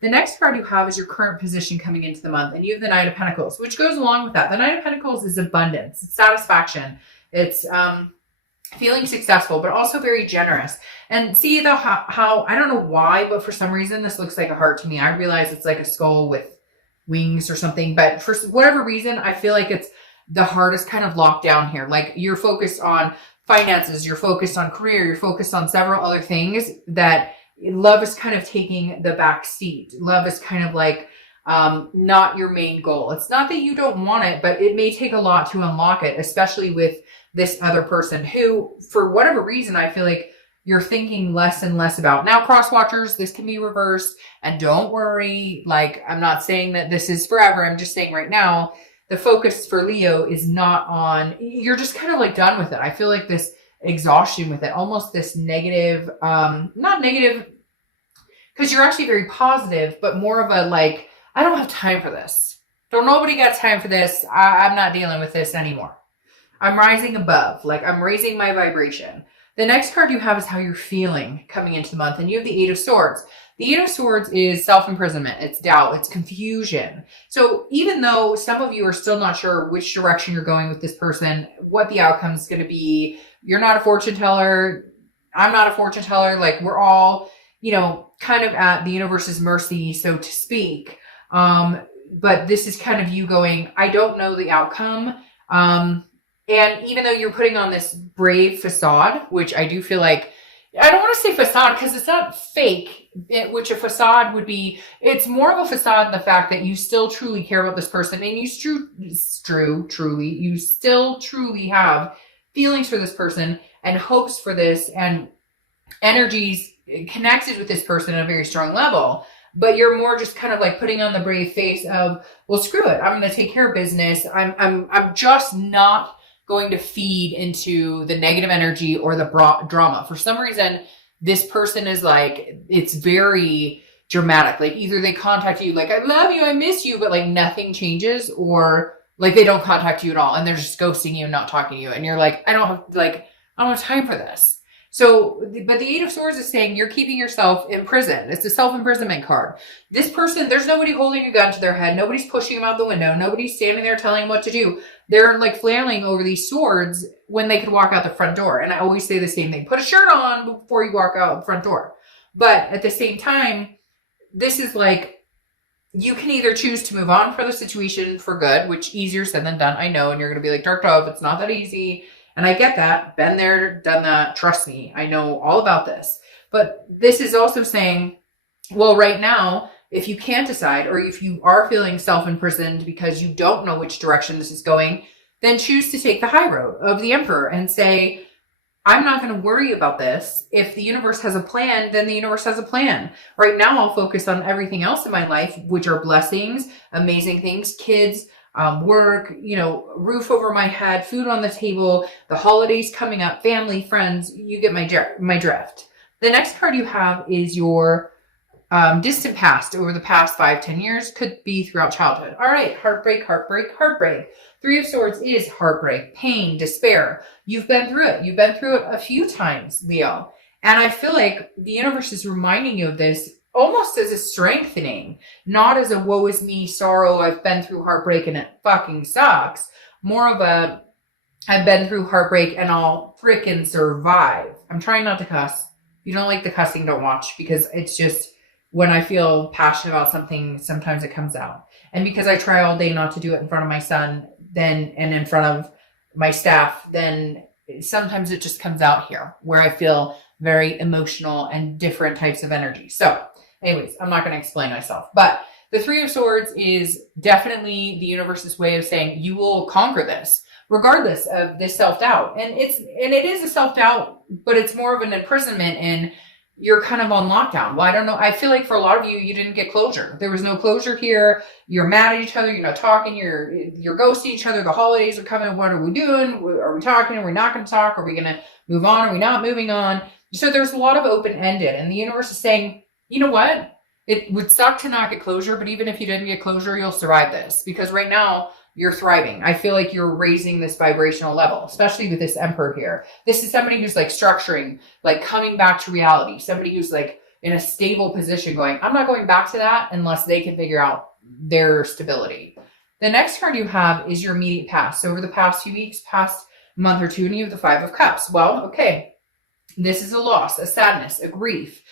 The next card you have is your current position coming into the month, and you have the Knight of Pentacles, which goes along with that. The Knight of Pentacles is abundance, it's satisfaction, it's feeling successful, but also very generous. And see though how I don't know why, but for some reason this looks like a heart to me. I realize it's like a skull with wings or something, but for whatever reason, I feel like it's the heart is kind of locked down here. Like you're focused on finances, you're focused on career, you're focused on several other things that love is kind of taking the back seat. Love is kind of like not your main goal. It's not that you don't want it, but it may take a lot to unlock it, especially with this other person who, for whatever reason, I feel like you're thinking less and less about. Now, cross watchers, this can be reversed, and don't worry. Like, I'm not saying that this is forever. I'm just saying right now, the focus for Leo is not on, you're just kind of like done with it. I feel like this exhaustion with it, almost this negative, not negative, because you're actually very positive, but more of a like, I don't have time for this. Don't nobody got time for this. I'm not dealing with this anymore. I'm rising above, like I'm raising my vibration. The next card you have is how you're feeling coming into the month, and you have the Eight of Swords. The Eight of Swords is self-imprisonment, it's doubt, it's confusion. So even though some of you are still not sure which direction you're going with this person, what the outcome is going to be, you're not a fortune teller, I'm not a fortune teller, like we're all, you know, kind of at the universe's mercy, so to speak. But this is kind of you going, I don't know the outcome. And even though you're putting on this brave facade, which I do feel like, I don't want to say facade because it's not fake, which a facade would be, it's more of a facade in the fact that you still truly care about this person, and you still truly have feelings for this person and hopes for this and energies connected with this person at a very strong level. But you're more just kind of like putting on the brave face of, well, screw it. I'm going to take care of business. I'm just not going to feed into the negative energy or the drama. For some reason, this person is like, it's very dramatic. Like either they contact you like, I love you, I miss you, but like nothing changes, or like they don't contact you at all and they're just ghosting you and not talking to you. And you're like, I don't have time for this. So, but the Eight of Swords is saying you're keeping yourself in prison. It's a self-imprisonment card. This person, there's nobody holding a gun to their head. Nobody's pushing them out the window. Nobody's standing there telling them what to do. They're like flailing over these swords when they could walk out the front door. And I always say the same thing. Put a shirt on before you walk out the front door. But at the same time, this is like, you can either choose to move on for the situation for good, which easier said than done. I know. And you're going to be like, Dark Dove, it's not that easy. And I get that. Been there, done that. Trust me. I know all about this. But this is also saying, well, right now, if you can't decide, or if you are feeling self-imprisoned because you don't know which direction this is going, then choose to take the high road of the Emperor and say, I'm not going to worry about this. If the universe has a plan, then the universe has a plan. Right now, I'll focus on everything else in my life, which are blessings, amazing things, kids, work, you know, roof over my head, food on the table, the holidays coming up, family, friends. You get my drift. The next card you have is your distant past, over the past 5-10 years, could be throughout childhood. All right, heartbreak, heartbreak, heartbreak. Three of Swords is heartbreak, pain, despair. You've been through it. You've been through it a few times, Leo. And I feel like the universe is reminding you of this almost as a strengthening, not as a woe is me, sorrow, I've been through heartbreak and it fucking sucks. More of a, I've been through heartbreak and I'll freaking survive. I'm trying not to cuss. If you don't like the cussing, don't watch, because it's just, when I feel passionate about something, sometimes it comes out. And because I try all day not to do it in front of my son, then, and in front of my staff, then sometimes it just comes out here where I feel very emotional and different types of energy. So anyways, I'm not going to explain myself, but the Three of Swords is definitely the universe's way of saying you will conquer this regardless of this self-doubt. And it is a self-doubt, but it's more of an imprisonment, and you're kind of on lockdown. Well, I don't know. I feel like for a lot of you, you didn't get closure. There was no closure here. You're mad at each other. You're not talking. You're ghosting each other. The holidays are coming. What are we doing? Are we talking? Are we not going to talk? Are we going to move on? Are we not moving on? So there's a lot of open-ended, and the universe is saying, you know what? It would suck to not get closure, but even if you didn't get closure, you'll survive this, because right now you're thriving. I feel like you're raising this vibrational level, especially with this Emperor here. This is somebody who's like structuring, like coming back to reality. Somebody who's like in a stable position going, I'm not going back to that unless they can figure out their stability. The next card you have is your immediate past. So over the past few weeks, past month or two, and you have the Five of Cups. Well, okay, this is a loss, a sadness, a grief.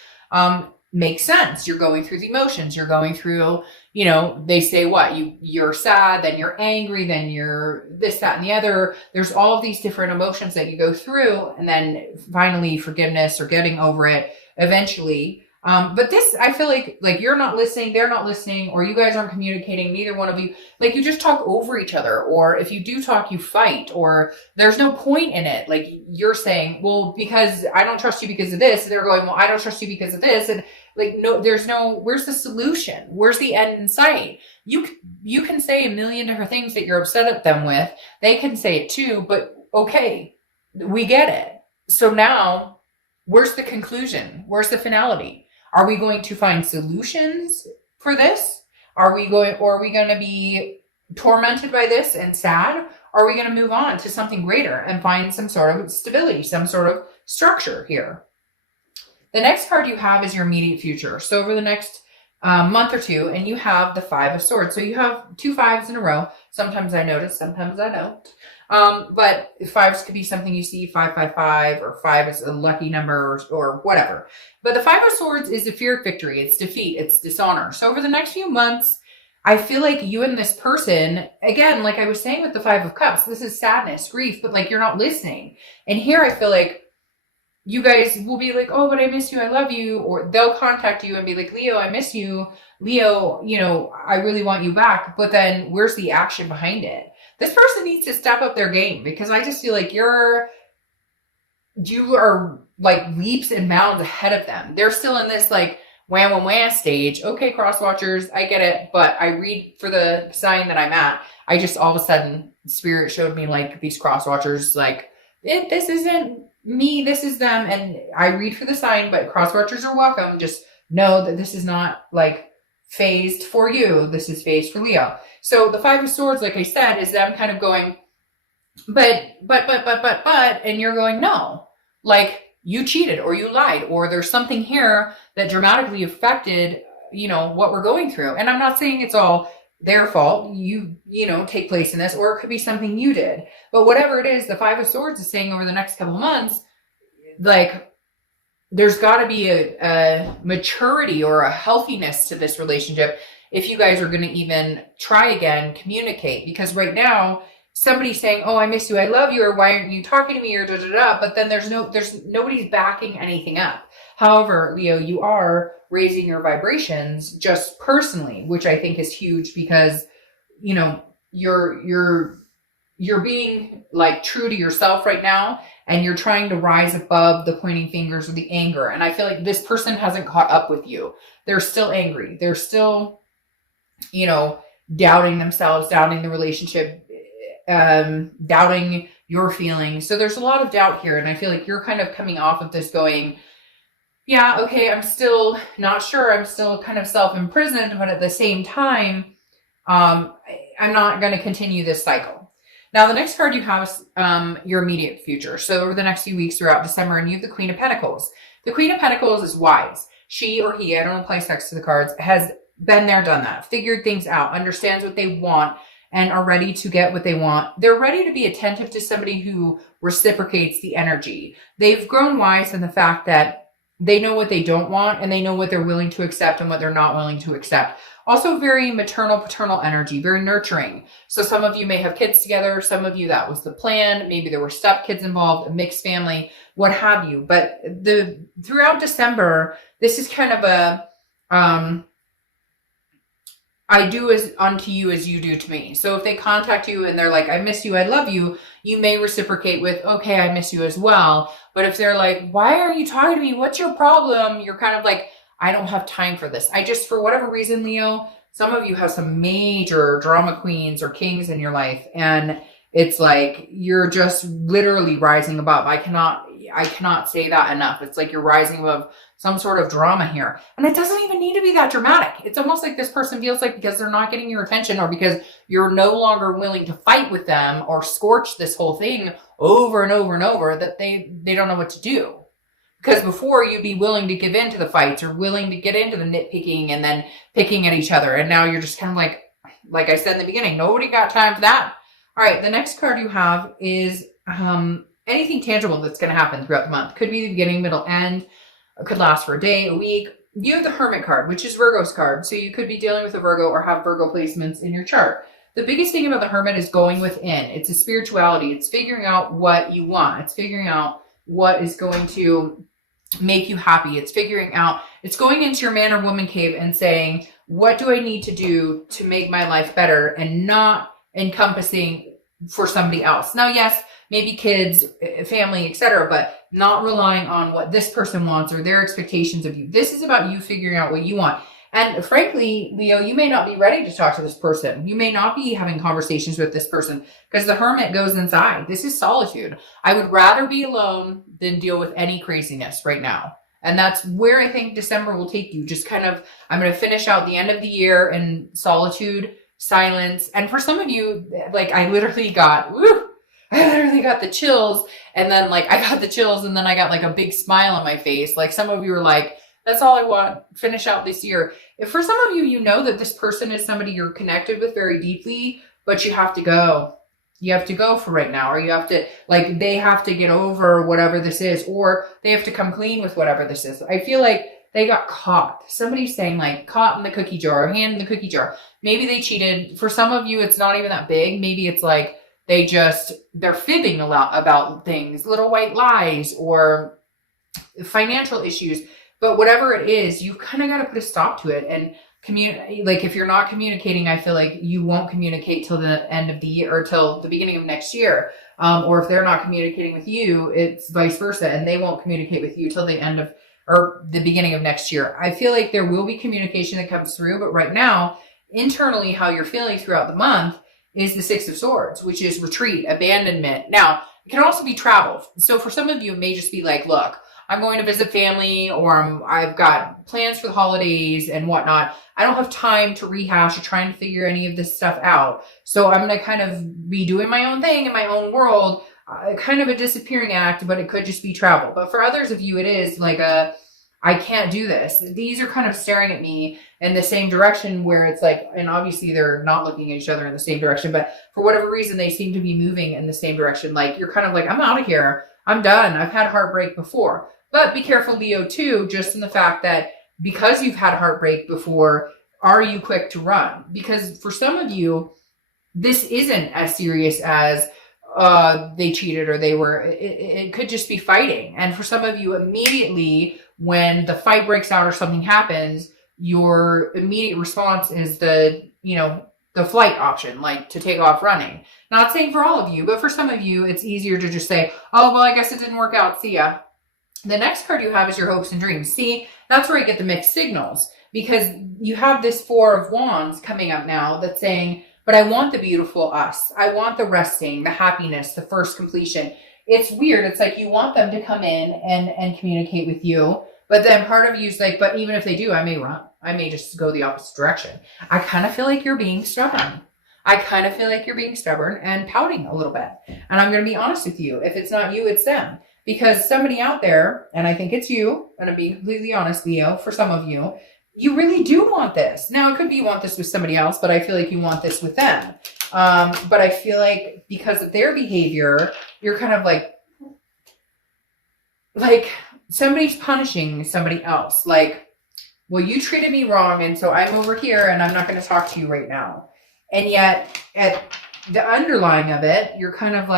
Makes sense. You're going through the emotions. You're going through, they say what? You're sad, then you're angry, then you're this, that, and the other. There's all of these different emotions that you go through, and then finally forgiveness or getting over it eventually. But this, I feel like you're not listening, they're not listening, or you guys aren't communicating, neither one of you, like you just talk over each other, or if you do talk, you fight, or there's no point in it. Like you're saying, well, because I don't trust you because of this. And they're going, well, I don't trust you because of this. And where's the solution? Where's the end in sight? You can say a million different things that you're upset at them with. They can say it too, but okay, we get it. So now where's the conclusion? Where's the finality? Are we going to find solutions for this? Are we going to be tormented by this and sad? Or are we going to move on to something greater and find some sort of stability, some sort of structure here? The next card you have is your immediate future. So over the next month or two, and you have the Five of Swords. So you have 2 5s in a row. Sometimes I notice, sometimes I don't. But 5s could be something you see, 555, or 5 is a lucky number, or whatever. But the Five of Swords is a fear of victory. It's defeat. It's dishonor. So over the next few months, I feel like you and this person, again, like I was saying with the Five of Cups, this is sadness, grief, but like you're not listening. And here I feel like you guys will be like, oh, but I miss you, I love you. Or they'll contact you and be like, Leo, I miss you. Leo, I really want you back. But then where's the action behind it? This person needs to step up their game, because I just feel like you are like leaps and bounds ahead of them. They're still in this like wham stage. Okay, cross watchers, I get it. But I read for the sign that I'm at. I just all of a sudden, Spirit showed me like these cross watchers, like, this isn't me, this is them. And I read for the sign, but cross watchers are welcome. Just know that this is not like phased for you. This is phased for Leo. So the Five of Swords, like I said, is them kind of going, but, and you're going, no, like you cheated or you lied, or there's something here that dramatically affected, what we're going through. And I'm not saying it's all their fault, take place in this, or it could be something you did. But whatever it is, the Five of Swords is saying over the next couple of months, like, there's got to be a maturity or a healthiness to this relationship if you guys are going to even try again, communicate. Because right now, somebody's saying, oh, I miss you, I love you, or why aren't you talking to me, or but then there's nobody's backing anything up. However, Leo, you are raising your vibrations just personally, which I think is huge, because you're being like true to yourself right now, and you're trying to rise above the pointing fingers or the anger. And I feel like this person hasn't caught up with you. They're still angry. They're still, doubting themselves, doubting the relationship, doubting your feelings. So there's a lot of doubt here. And I feel like you're kind of coming off of this going, yeah, okay, I'm still not sure. I'm still kind of self-imprisoned, but at the same time, I'm not going to continue this cycle. Now, the next card you have is your immediate future. So over the next few weeks throughout December, and you have the Queen of Pentacles. The Queen of Pentacles is wise. She or he, I don't apply sex to the cards, has been there, done that, figured things out, understands what they want, and are ready to get what they want. They're ready to be attentive to somebody who reciprocates the energy. They've grown wise in the fact that they know what they don't want, and they know what they're willing to accept and what they're not willing to accept. Also very maternal, paternal energy, very nurturing. So some of you may have kids together. Some of you, that was the plan. Maybe there were stepkids involved, a mixed family, what have you. But throughout December, this is kind of a, I do as unto you as you do to me. So if they contact you and they're like, I miss you, I love you, you may reciprocate with, okay, I miss you as well. But if they're like, why are you talking to me? What's your problem? You're kind of like, I don't have time for this. For whatever reason, Leo, some of you have some major drama queens or kings in your life. And it's like, you're just literally rising above. I cannot say that enough. It's like you're rising above some sort of drama here. And it doesn't even need to be that dramatic. It's almost like this person feels like because they're not getting your attention, or because you're no longer willing to fight with them or scorch this whole thing over and over and over, that they don't know what to do. Because before you'd be willing to give in to the fights or willing to get into the nitpicking and then picking at each other. And now you're just kind of like I said in the beginning, nobody got time for that. All right, the next card you have is anything tangible that's going to happen throughout the month. Could be the beginning, middle, end. It could last for a day, a week. You have the Hermit card, which is Virgo's card. So you could be dealing with a Virgo or have Virgo placements in your chart. The biggest thing about the Hermit is going within. It's a spirituality. It's figuring out what you want. It's figuring out what is going to make you happy. It's figuring out, it's going into your man or woman cave and saying, what do I need to do to make my life better, and not encompassing for somebody else. Now, yes, maybe kids, family, etc., but not relying on what this person wants or their expectations of you. This is about you figuring out what you want. And frankly, Leo, you may not be ready to talk to this person. You may not be having conversations with this person because the Hermit goes inside. This is solitude. I would rather be alone than deal with any craziness right now. And that's where I think December will take you. Just kind of, I'm going to finish out the end of the year in solitude, silence. And for some of you, like I literally got the chills, and then I got the chills, and then I got like a big smile on my face. Like some of you were like, that's all I want, finish out this year. If for some of you, you know that this person is somebody you're connected with very deeply, but you have to go. You have to go for right now, or you have to, they have to get over whatever this is, or they have to come clean with whatever this is. I feel like they got caught. Somebody's saying caught in the cookie jar, hand in the cookie jar. Maybe they cheated. For some of you, it's not even that big. Maybe it's they're fibbing a lot about things, little white lies or financial issues. But whatever it is, you've kind of got to put a stop to it and communicate. If you're not communicating, I feel like you won't communicate till the end of the year or till the beginning of next year. Or if they're not communicating with you, it's vice versa, and they won't communicate with you till the end of or the beginning of next year. I feel like there will be communication that comes through, but right now, internally, how you're feeling throughout the month is the Six of Swords, which is retreat, abandonment. Now, it can also be travel. So for some of you, it may just be look, I'm going to visit family, or I've got plans for the holidays and whatnot. I don't have time to rehash or trying to figure any of this stuff out. So I'm going to kind of be doing my own thing in my own world, kind of a disappearing act, but it could just be travel. But for others of you, it is I can't do this. These are kind of staring at me in the same direction where it's and obviously they're not looking at each other in the same direction, but for whatever reason, they seem to be moving in the same direction. You're kind of I'm out of here. I'm done. I've had heartbreak before. But be careful, Leo, too, just in the fact that because you've had heartbreak before, are you quick to run? Because for some of you, this isn't as serious as they cheated or they were, it could just be fighting. And for some of you, immediately when the fight breaks out or something happens, your immediate response is the flight option, to take off running. Not saying for all of you, but for some of you, it's easier to just say, oh, well, I guess it didn't work out. See ya. The next card you have is your hopes and dreams. See, that's where I get the mixed signals, because you have this Four of Wands coming up now that's saying, but I want the beautiful us. I want the resting, the happiness, the first completion. It's weird. It's you want them to come in and communicate with you. But then part of you is but even if they do, I may run. I may just go the opposite direction. I kind of feel like you're being stubborn. I kind of feel like you're being stubborn and pouting a little bit. And I'm going to be honest with you. If it's not you, it's them. Because somebody out there, and I think it's you, and I'm being completely honest, Leo, for some of you, you really do want this. Now, it could be you want this with somebody else, but I feel like you want this with them. But I feel like because of their behavior, you're kind of like somebody's punishing somebody else. Well, you treated me wrong, and so I'm over here, and I'm not going to talk to you right now. And yet, at the underlying of it, you're kind of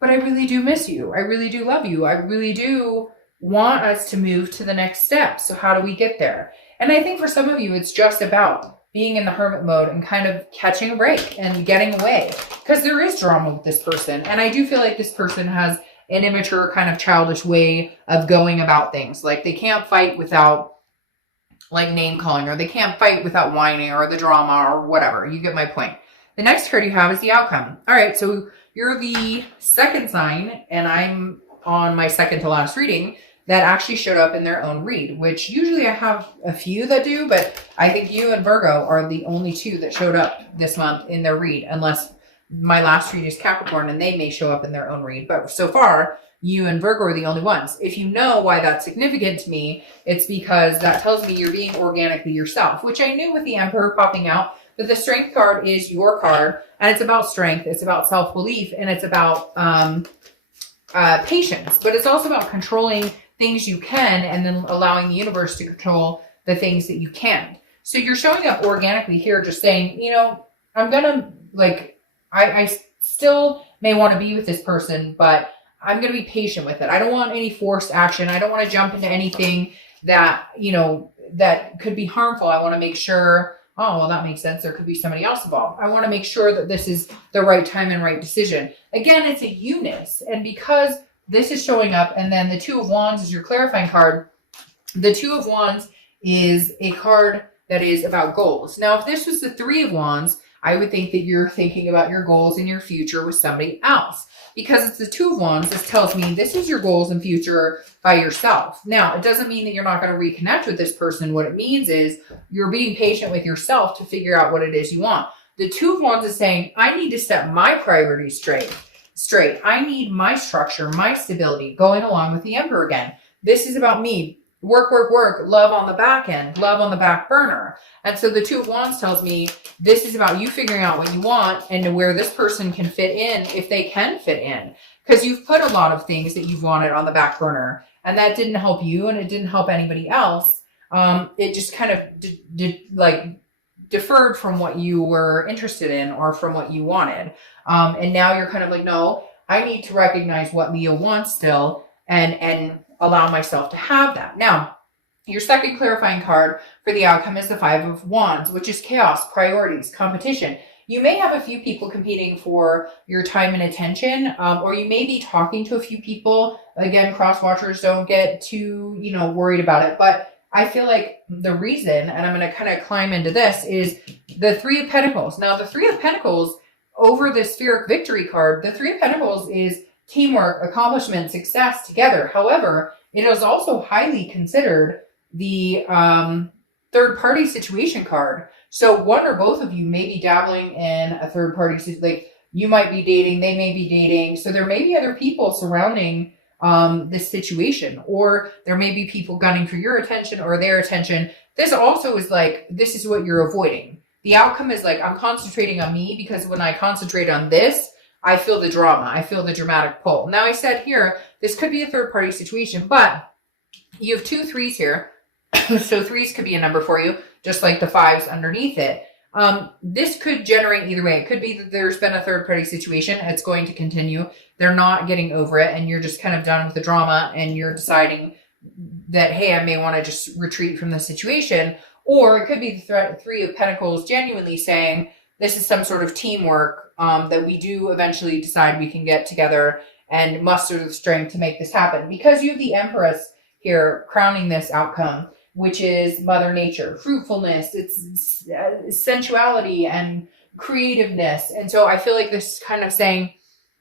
but I really do miss you. I really do love you. I really do want us to move to the next step. So how do we get there? And I think for some of you, it's just about being in the hermit mode and kind of catching a break and getting away, because there is drama with this person. And I do feel like this person has an immature kind of childish way of going about things. They can't fight without name calling, or they can't fight without whining or the drama or whatever. You get my point. The next card you have is the outcome. All right. So you're the second sign, and I'm on my second to last reading that actually showed up in their own read, which usually I have a few that do, but I think you and Virgo are the only two that showed up this month in their read, unless my last read is Capricorn and they may show up in their own read. But so far, you and Virgo are the only ones. If you know why that's significant to me, it's because that tells me you're being organically yourself, which I knew with the Emperor popping out. But the Strength card is your card, and it's about strength, it's about self-belief, and it's about patience. But it's also about controlling things you can and then allowing the universe to control the things that you can't. So you're showing up organically here, just saying, I'm gonna, I still may want to be with this person, but I'm going to be patient with it. I don't want any forced action. I don't want to jump into anything that, that could be harmful. I want to make sure, oh, well, that makes sense. There could be somebody else involved. I want to make sure that this is the right time and right decision. Again, it's a Eunice. And because this is showing up, and then the Two of Wands is your clarifying card, the Two of Wands is a card that is about goals. Now, if this was the Three of Wands, I would think that you're thinking about your goals in your future with somebody else. Because it's the Two of Wands, this tells me this is your goals and future by yourself. Now, it doesn't mean that you're not going to reconnect with this person. What it means is you're being patient with yourself to figure out what it is you want. The Two of Wands is saying, I need to set my priorities straight. I need my structure, my stability, going along with the Emperor again. This is about me. Work, love on the back end, love on the back burner. And so the Two of Wands tells me this is about you figuring out what you want and where this person can fit in, if they can fit in. Because you've put a lot of things that you've wanted on the back burner, and that didn't help you and it didn't help anybody else. It just kind of deferred from what you were interested in or from what you wanted. And now you're kind of like, no, I need to recognize what Leo wants still and allow myself to have that. Now, your second clarifying card for the outcome is the Five of Wands, which is chaos, priorities, competition. You may have a few people competing for your time and attention, or you may be talking to a few people. Again, cross watchers, don't get too, worried about it. But I feel like the reason, and I'm going to kind of climb into this, is the Three of Pentacles. Now, the Three of Pentacles over the Spheric Victory card, the Three of Pentacles is teamwork, accomplishment, success together. However, it is also highly considered the third party situation card. So one or both of you may be dabbling in a third party, like you might be dating, they may be dating. So there may be other people surrounding this situation, or there may be people gunning for your attention or their attention. This also is this is what you're avoiding. The outcome is I'm concentrating on me, because when I concentrate on this, I feel the drama. I feel the dramatic pull. Now, I said here, this could be a third party situation, but you have 2 3s here. So 3s could be a number for you, just like the 5s underneath it. This could generate either way. It could be that there's been a third party situation. It's going to continue. They're not getting over it, and you're just kind of done with the drama, and you're deciding that, hey, I may want to just retreat from the situation. Or it could be the Three of Pentacles genuinely saying, this is some sort of teamwork that we do eventually decide we can get together and muster the strength to make this happen. Because you have the Empress here crowning this outcome, which is Mother Nature, fruitfulness, it's sensuality and creativeness. And so I feel like this is kind of saying,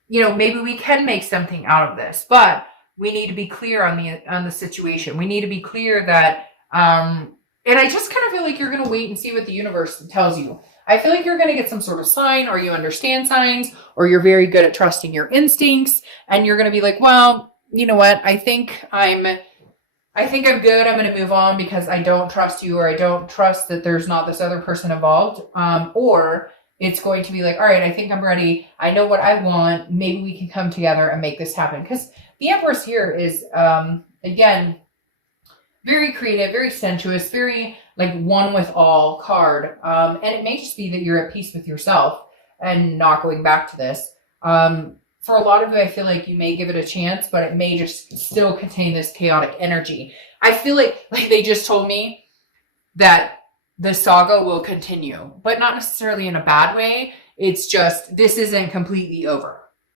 maybe we can make something out of this, but we need to be clear on the situation. We need to be clear that, and I just kind of feel like you're going to wait and see what the universe tells you. I feel like you're going to get some sort of sign, or you understand signs, or you're very good at trusting your instincts, and you're going to be like, well, you know what? I think I'm good. I'm going to move on because I don't trust you, or I don't trust that there's not this other person involved. Or it's going to be like, all right, I think I'm ready. I know what I want. Maybe we can come together and make this happen. Because the Empress here is, again, very creative, very sensuous, very one with all card. And it may just be that you're at peace with yourself and not going back to this. For a lot of it, I feel like you may give it a chance, but it may just still contain this chaotic energy. I feel like they just told me that the saga will continue, but not necessarily in a bad way. It's just, this isn't completely over.